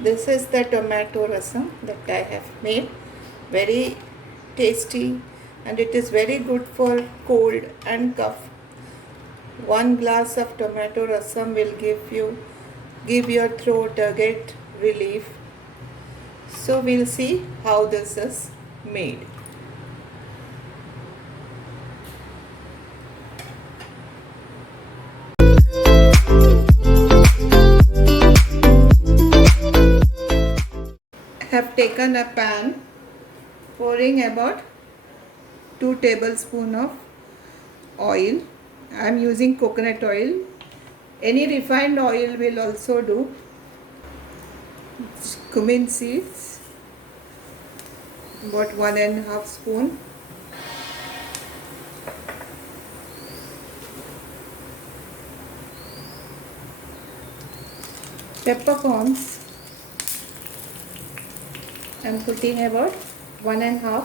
This is the tomatorasam that I have made. Very tasty, and it is very good for cold and cough. 1 glass of tomatorasam will give your throat a get relief. So we'll see how this is made. I have taken a pan, pouring about 2 tablespoons of oil. I am using coconut oil. Any refined oil will also do. Cumin seeds, about 1.5 spoon. Peppercorns, I am putting about 1.5.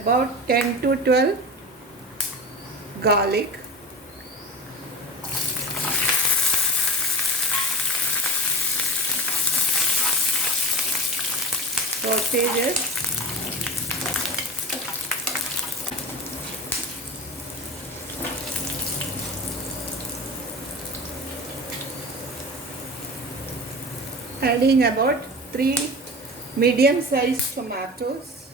About 10 to 12 garlic. Sausages. Adding about 3 medium-sized tomatoes.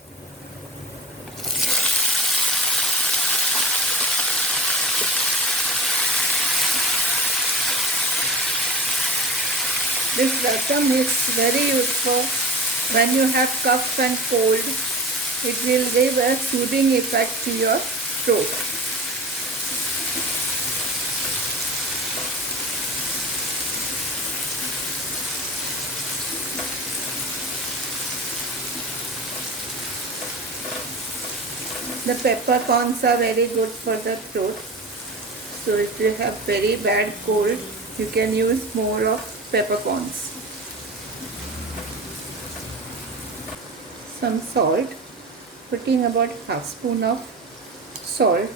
This rasam is very useful when you have cough and cold. It will give a soothing effect to your throat. The peppercorns are very good for the throat. So if you have very bad cold, you can use more of peppercorns. Some salt, putting about half spoon of salt.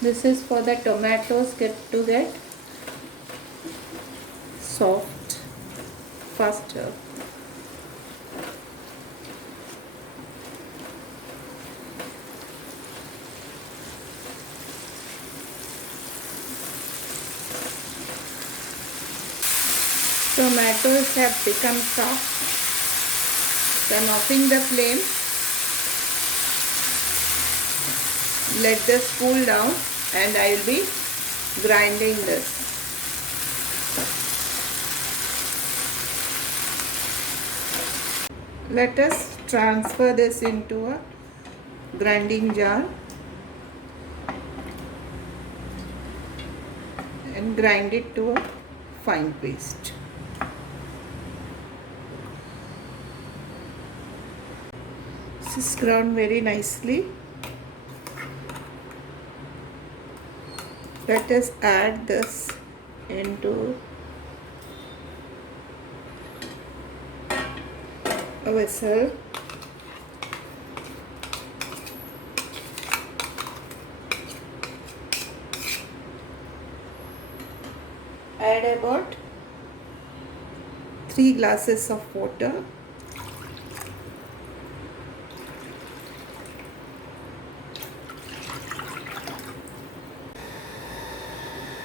This is for the tomatoes get soft faster. Tomatoes have become soft. So I am offing the flame. Let this cool down and I will be grinding this. Let us transfer this into a grinding jar and grind it to a fine paste. This is ground very nicely. Let us add this into a vessel. Add about 3 glasses of water.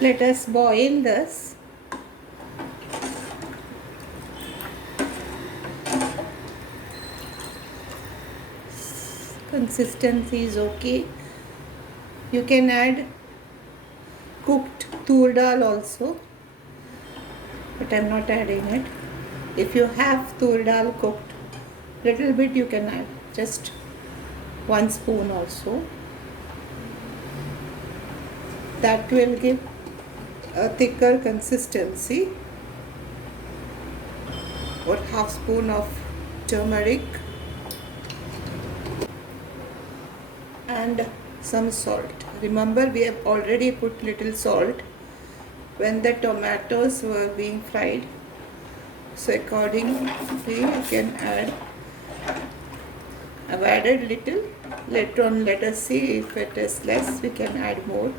Let us boil this. Consistency is okay. You can add cooked tur dal also, but I am not adding it. If you have tur dal cooked, little bit you can add, just 1 spoon also. That will give a thicker consistency. Or half spoon of turmeric and some salt. Remember, we have already put little salt when the tomatoes were being fried. So accordingly you can add. I've added little. Later on, let us see if it is less, we can add more.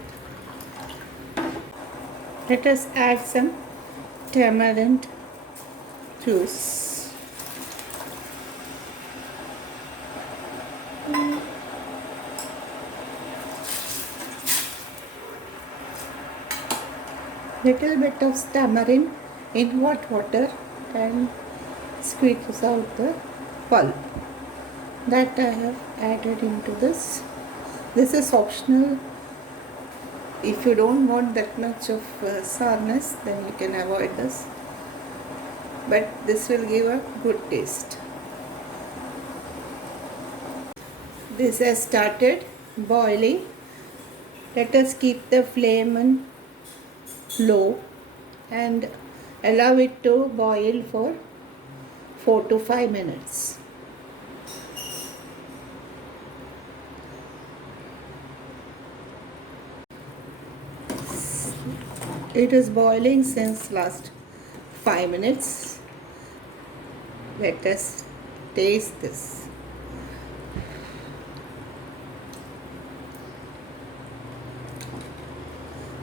Let us add some tamarind juice. Little bit of tamarind in hot water and squeeze out the pulp. That I have added into this. This is optional. If you don't want that much of sourness, then you can avoid this. But this will give a good taste. This has started boiling. Let us keep the flame on low and allow it to boil for 4 to 5 minutes. It is boiling since last 5 minutes. Let us taste this.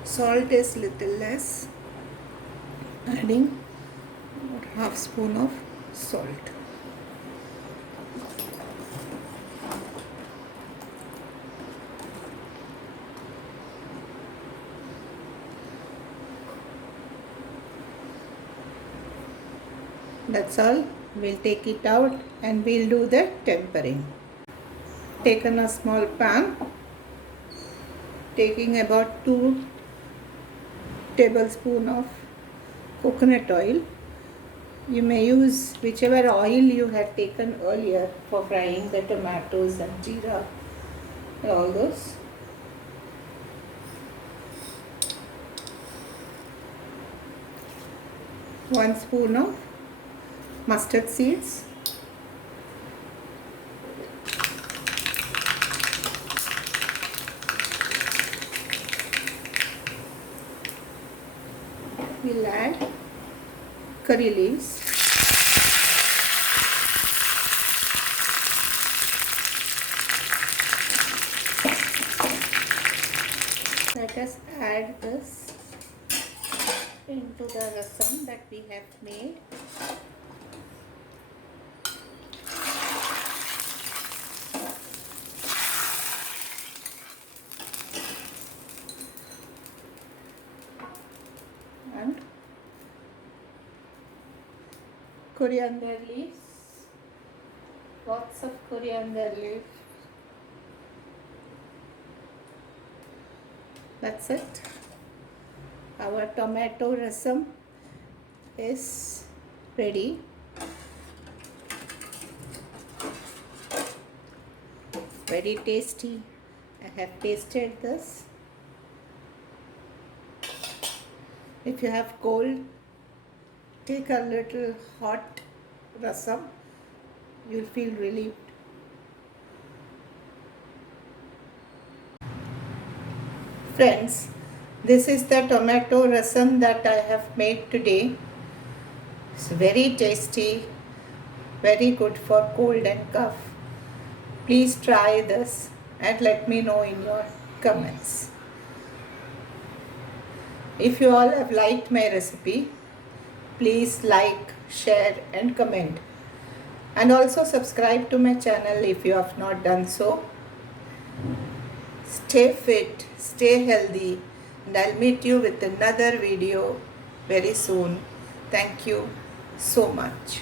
Salt is little less, adding half spoon of salt. That's all. We'll take it out and we'll do the tempering. Taken a small pan, taking about 2 tablespoons of coconut oil. You may use whichever oil you had taken earlier for frying the tomatoes and jeera and all those. One spoon of mustard seeds. We'll add curry leaves. Let us add this into the rasam that we have made. And coriander leaves, lots of coriander leaves. That's it. Our tomato rasam is ready. Very tasty. I have tasted this. If you have cold, take a little hot rasam. You'll feel relieved. Friends, this is the tomato rasam that I have made today. It's very tasty, very good for cold and cough. Please try this and let me know in your comments. If you all have liked my recipe, please like, share and comment. And also subscribe to my channel if you have not done so. Stay fit, stay healthy, and I'll meet you with another video very soon. Thank you so much.